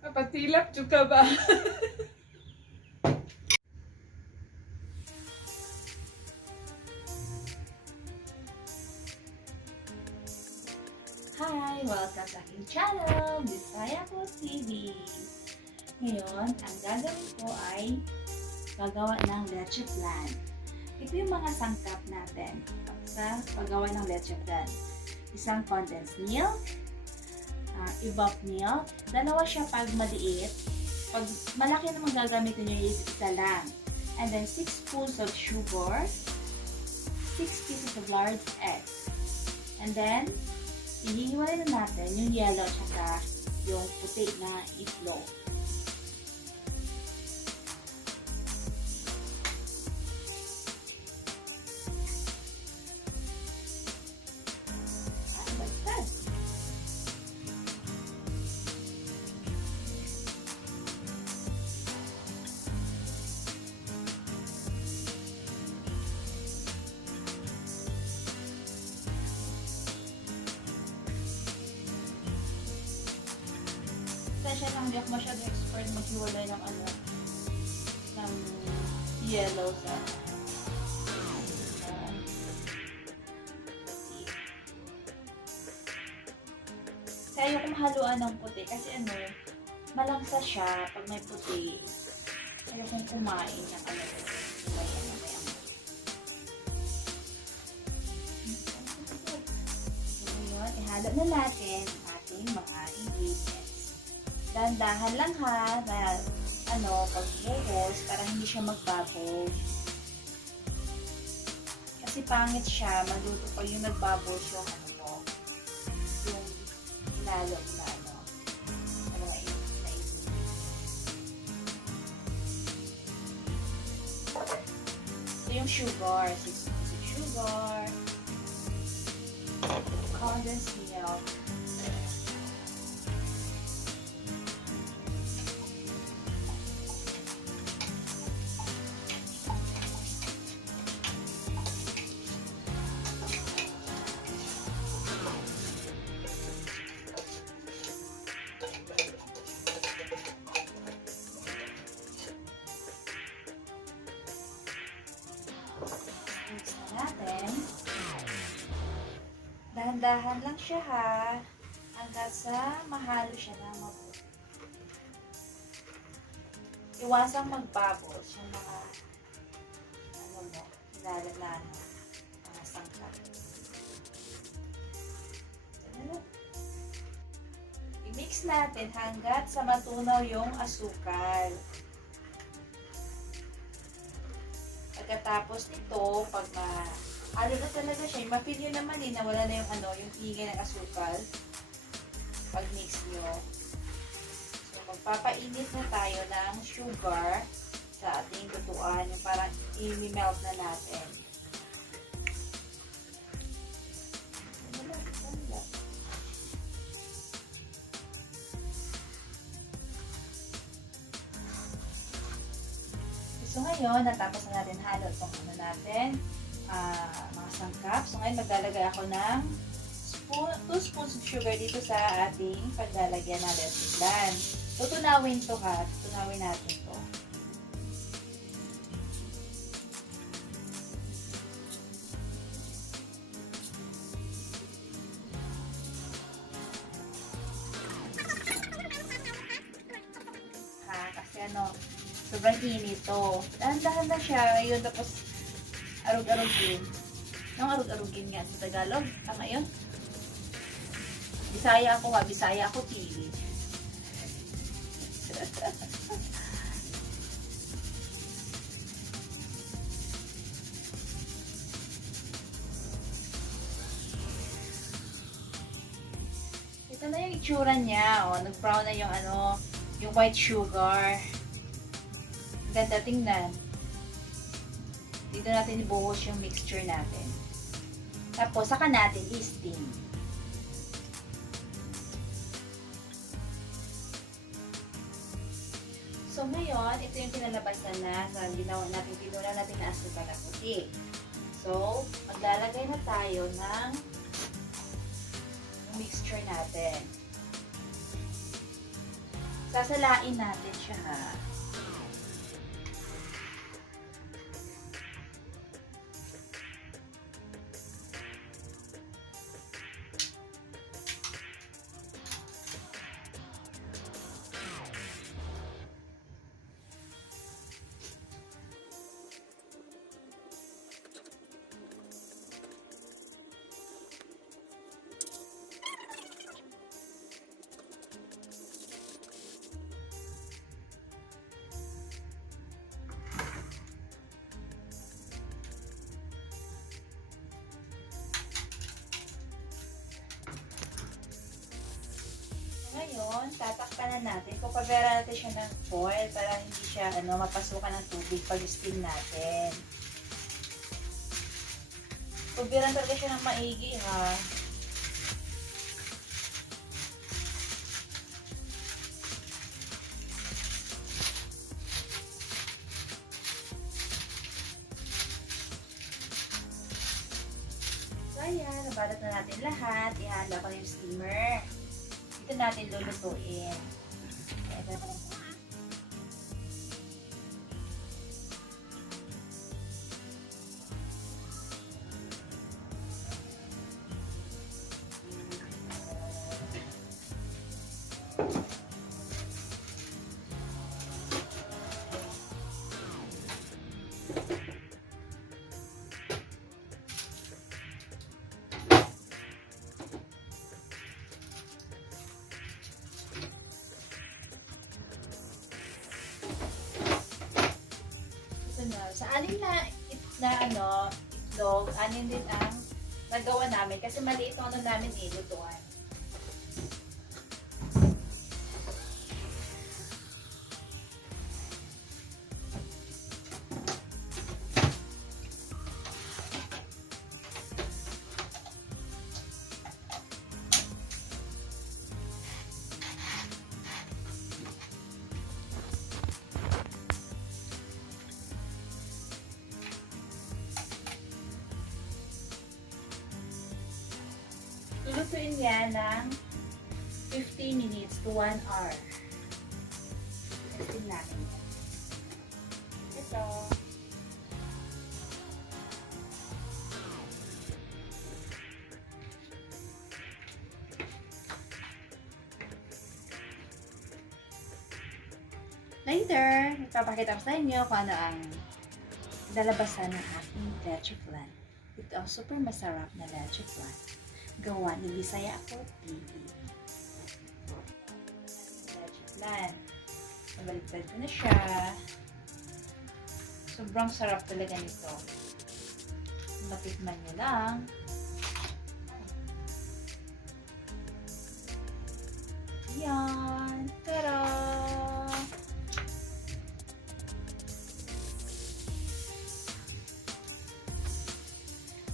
Papatilap juga ba? Hi! Welcome sa aking channel, Bisaya Ako TV. Ngayon, ang gagawin ko ay gagawa ng Leche Flan. Ito yung mga sangkap natin sa paggawa ng Leche Flan. Isang condensed milk, evap milk, dalawa siya pag maliit. Pag malaki naman gagamitin nyo, isa lang. And then 6 spoons of sugar, 6 pieces of large egg. And then, ihihiwalay na natin yung yellow at yung puti na itlog. Bastard! Kasi lang hindi ako masyadong expert maghiwalay ng ng yellow sa kaya ayoko mahaluan ng puti kasi malangsa siya pag may puti. Ayokong kumain ng ngayon, ihalo na natin ang ating mga ingredients. Dahan-dahan lang ha, na pag-buhos para hindi siya magbubbles. Kasi pangit siya, maluto pa yung nagbubbles yung yung lalo na ito yung sugar, 6 spoons of sugar, condensed milk, mix na natin. Dahan-dahan lang siya ha, hanggang sa mahalo siya na mabuti. Iwasang mag-bubbles yung mga nilalala mga sangkap. I-mix natin hanggat sa matunaw yung asukal. Pagkatapos nito, pag halo na talaga siya, ma-feel nyo naman na wala na yung ingay ng asukal pag mix nyo. So, magpapainit na tayo ng sugar sa ating lutuan, yung parang i-melt na natin. So ngayon, natapos na natin halo itong mga sangkap. So ngayon, maglalagay ako ng 2 spoons of sugar dito sa ating paglalagyan ng Leche Flan. Tutunawin to ha. Tutunawin natin to. Kasi sobrang init to. Dahan-dahan na siya. Yun, tapos arug-arugin. Nang arug-arugin nga sa Tagalog. Tama yun? Bisaya ako ha. Bisaya Ako TV. Ito na yung itsura niya. Nag-brown na yung white sugar. Ganda tingnan. Dito natin ibuhos yung mixture natin. Tapos, saka natin i-steam. So, ngayon, ito yung pinalabasan na sa ginawa natin, pinula natin na asukal na puti. So, maglalagay na tayo ng mixture natin. Sa Sasalain natin siya ha. Ngayon, tatakpan na natin. Kupabera natin siya ng foil para hindi siya mapasukan ng tubig pag steam natin. Kubiran talaga siya ng maigi ha. So ayan, nabalot na natin lahat. Ihanda ko na yung steamer. Ito natin lulutuin. Sa anin na itlog, anin din ang nagawa namin kasi maliit ang namin lutuan. Lulutuin yan ng 15 minutes to 1 hour. Testing natin yan. Ito. Later, ipapakita ko sa inyo kung ano ang lalabasan ng aking Leche Flan. Ito ang super masarap na Leche Flan. Gawa ni Bisaya Ako TV. Leche Flan. Nabaliktad ko na siya. Sobrang sarap talaga nito. Matikman nyo lang. Yan. Tara!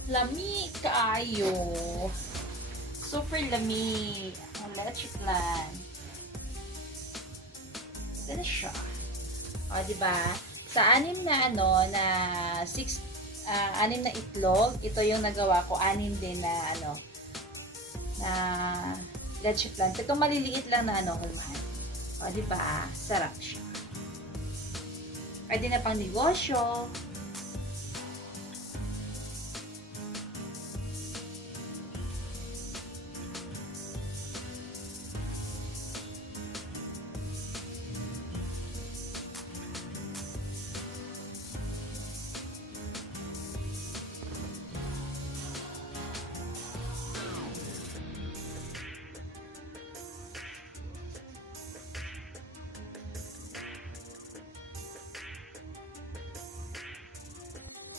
Lami kaayo. Super lami ang Leche Flan. Ito na siya. O, diba? Sa anim na anim na itlog, ito yung nagawa ko. Anim din na na Leche Flan. Ito maliliit lang na hulmahan. O, diba? Sarap siya. Pwede na pang negosyo.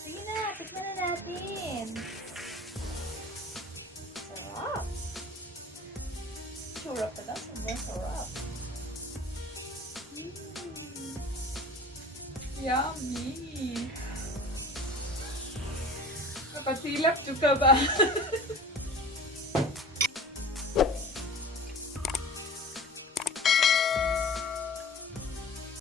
Sige na, tikman na natin. Sarap. Sarap pala, sobrang sarap. Yummy. Napasilap juga ba?